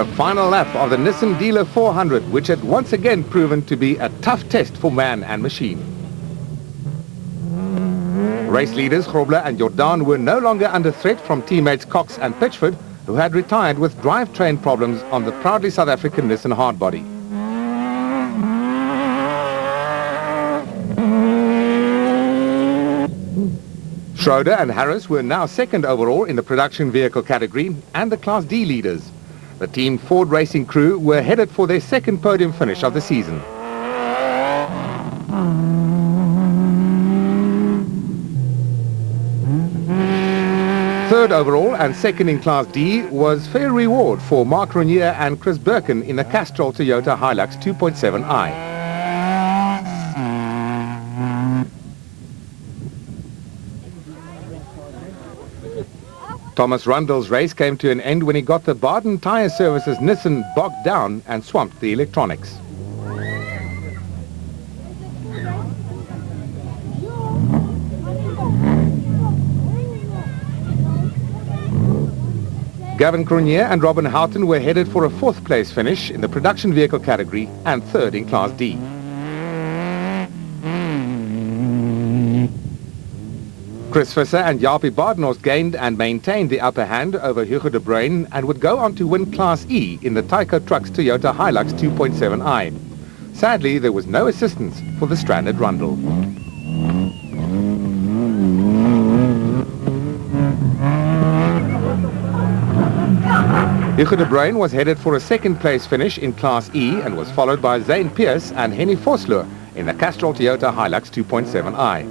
The final lap of the Nissan Dealer 400, which had once again proven to be a tough test for man and machine. Race leaders Grobler and Jordan were no longer under threat from teammates Cox and Pitchford, who had retired with drivetrain problems on the proudly South African Nissan hardbody. Schroeder and Harris were now second overall in the production vehicle category and the Class D leaders. The Team Ford Racing crew were headed for their second podium finish of the season. Third overall and second in Class D was fair reward for Mark Renier and Chris Birkin in the Castrol Toyota Hilux 2.7i. Thomas Rundle's race came to an end when he got the Baden Tyre Services Nissan bogged down and swamped the electronics. Gavin Cronier and Robin Houghton were headed for a fourth place finish in the production vehicle category and third in Class D. Chris Visser and Jaapie Badenhorst gained and maintained the upper hand over Hugo de Bruyn and would go on to win Class E in the Tyco Trucks Toyota Hilux 2.7i. Sadly, there was no assistance for the stranded Rundle. Hugo de Bruyn was headed for a second place finish in Class E and was followed by Zane Pierce and Henny Vosloo in the Castrol Toyota Hilux 2.7i.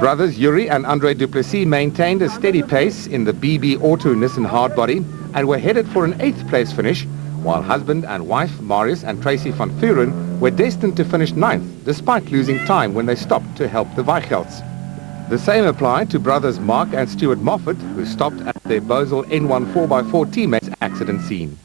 Brothers Yuri and Andre Duplessis maintained a steady pace in the BB Auto Nissan hardbody and were headed for an 8th place finish, while husband and wife Marius and Tracy van Vuren were destined to finish 9th, despite losing time when they stopped to help the Weichels. The same applied to brothers Mark and Stuart Moffat, who stopped at their Bosel N1 4x4 teammates' accident scene.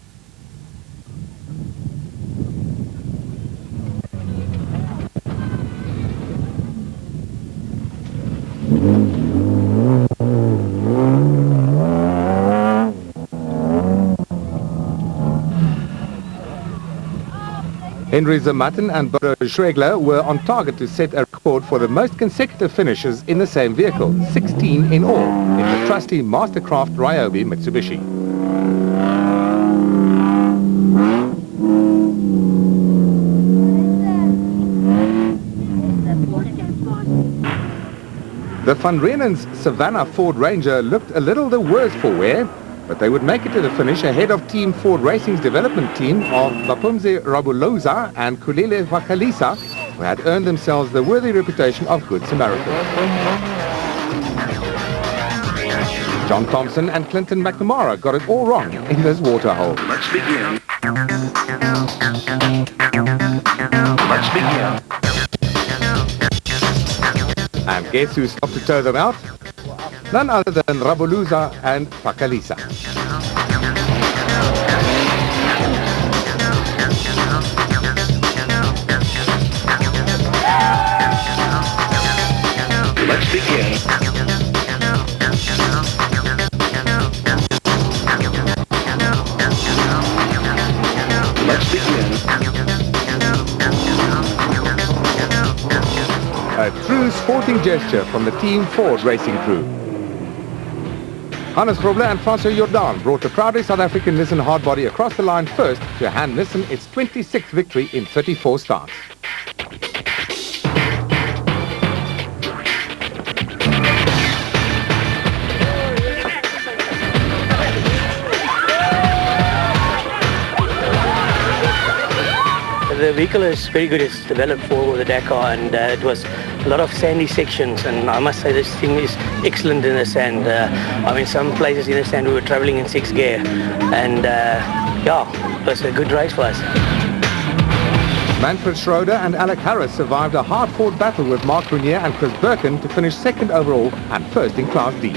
Henry Zermatten and Bodo Schregler were on target to set a record for the most consecutive finishes in the same vehicle, 16 in all, in the trusty Mastercraft Ryobi Mitsubishi. The Van Reenen's Savannah Ford Ranger looked a little the worse for wear, but they would make it to the finish ahead of Team Ford Racing's development team of Bapumze Rabuloza and Kulile Vakalisa, who had earned themselves the worthy reputation of Good Samaritans. John Thompson and Clinton McNamara got it all wrong in this waterhole. Let's begin. Let's begin. And guess who stopped to tow them out? None other than Rabuluza and Vakalisa. Let's begin. Let's begin. A true sporting gesture from the Team Ford Racing crew. Hannes Grobler and Francois Jordan brought the proudly South African Nissan hardbody across the line first to hand Nissan its 26th victory in 34 starts. The vehicle is very good. It's developed for the Dakar, and it was a lot of sandy sections, and I must say this thing is excellent in the sand. I mean, some places in the sand we were traveling in 6th gear, and yeah, it was a good race for us. Manfred Schroeder and Alec Harris survived a hard-fought battle with Mark Renier and Chris Birkin to finish second overall and first in Class D.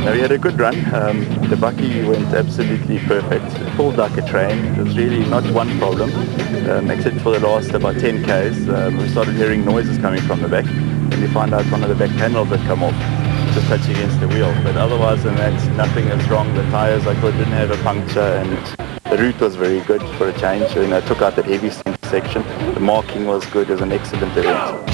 We had a good run. The bucky went absolutely perfect. It pulled like a train. There was really not one problem, except for the last about 10 Ks. We started hearing noises coming from the back, and we found out one of the back panels had come off. just touching against the wheel. But otherwise than that, nothing is wrong. The tyres, I thought, didn't have a puncture, and the route was very good for a change. You know, I took out that heavy section. The marking was good. It was an excellent event.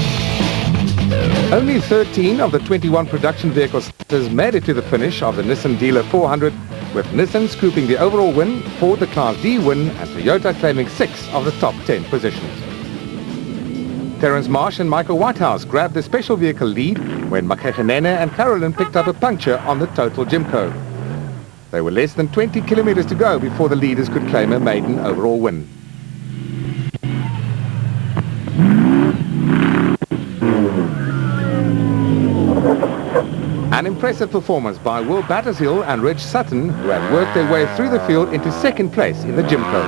Only 13 of the 21 production vehicle starters made it to the finish of the Nissan Dealer 400, with Nissan scooping the overall win, Ford the Class D win, and Toyota claiming 6 of the top 10 positions. Terence Marsh and Michael Whitehouse grabbed the special vehicle lead when Makhegenene and Carolyn picked up a puncture on the total Jimco. There were less than 20 kilometers to go before the leaders could claim a maiden overall win. An impressive performance by Will Battershill and Reg Sutton, who had worked their way through the field into second place in the Jimco.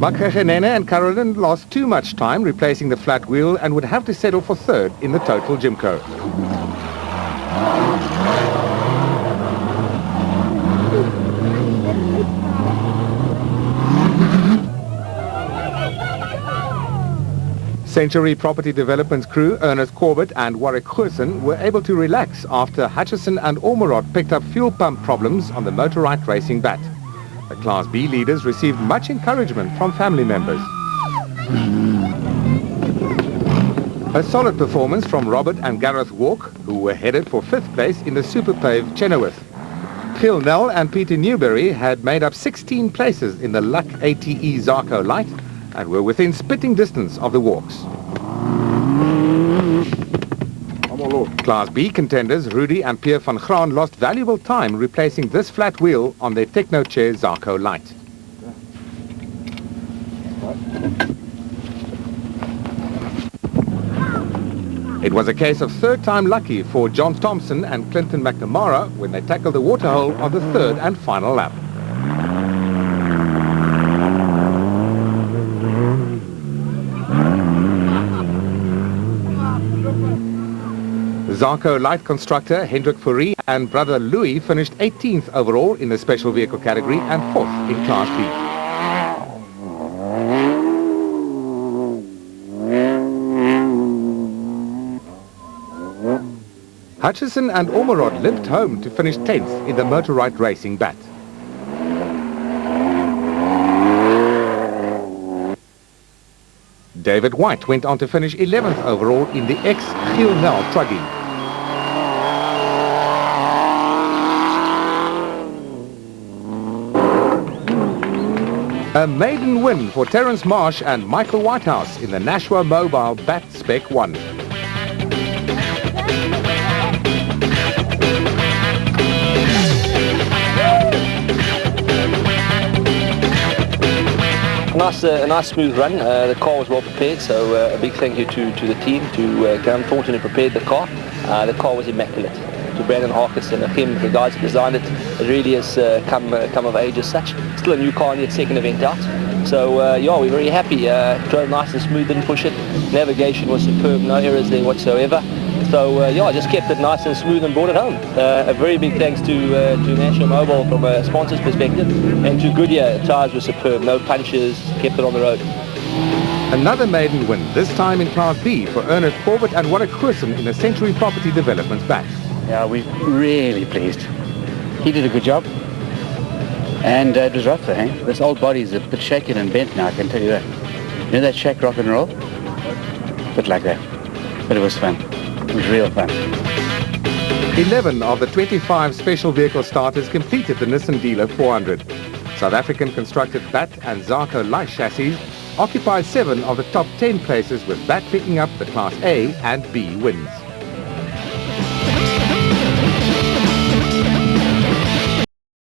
Makhegenene and Carolyn lost too much time replacing the flat wheel and would have to settle for third in the total Jimco. Century Property Development's crew, Ernest Corbett and Warwick Goosen, were able to relax after Hutchison and Ormerod picked up fuel pump problems on the Motorite Racing Bat. The Class B leaders received much encouragement from family members. A solid performance from Robert and Gareth Walk, who were headed for 5th place in the Super Pave Chenoweth. Gil Nel and Peter Newberry had made up 16 places in the Luck ATE Zarco Light and were within spitting distance of the Walks. Class B contenders Rudy and Pierre van Graan lost valuable time replacing this flat wheel on their Technochair Zarco Light. It was a case of third time lucky for John Thompson and Clinton McNamara when they tackled the waterhole on the third and final lap. Zarco Light constructor Hendrik Fourie and brother Louis finished 18th overall in the special vehicle category and 4th in Class B. Hutchison and Ormerod limped home to finish 10th in the Motorite Racing Bat. David White went on to finish 11th overall in the ex-Gil Nel Truggy. A maiden win for Terence Marsh and Michael Whitehouse in the Nashua Mobile Bat Spec 1. A nice smooth run. The car was well prepared, so a big thank you to the team to come forward and prepared the car. The car was immaculate. To Brandon Harkis and him, the guys who designed it, it really has come of age as such. Still a new car in its second event out. So yeah, we're very happy. Drove nice and smooth, didn't push it. Navigation was superb, no errors there whatsoever. So yeah, just kept it nice and smooth and brought it home. A very big thanks to National Mobile from a sponsor's perspective, and to Goodyear. Tyres were superb, no punches, kept it on the road. Another maiden win, this time in Class B for Ernest Corbett and Warwick Goosen in the Century Property Development's Bat. Yeah, we're really pleased. He did a good job. And it was rough there, eh? This old body's a bit shaken and bent now, I can tell you that. You know that shack rock and roll? A bit like that. But it was fun. It was real fun. 11 of the 25 special vehicle starters completed the Nissan Dealer 400. South African constructed Bat and Zarco Light chassis occupied 7 of the top 10 places, with Bat picking up the Class A and B wins.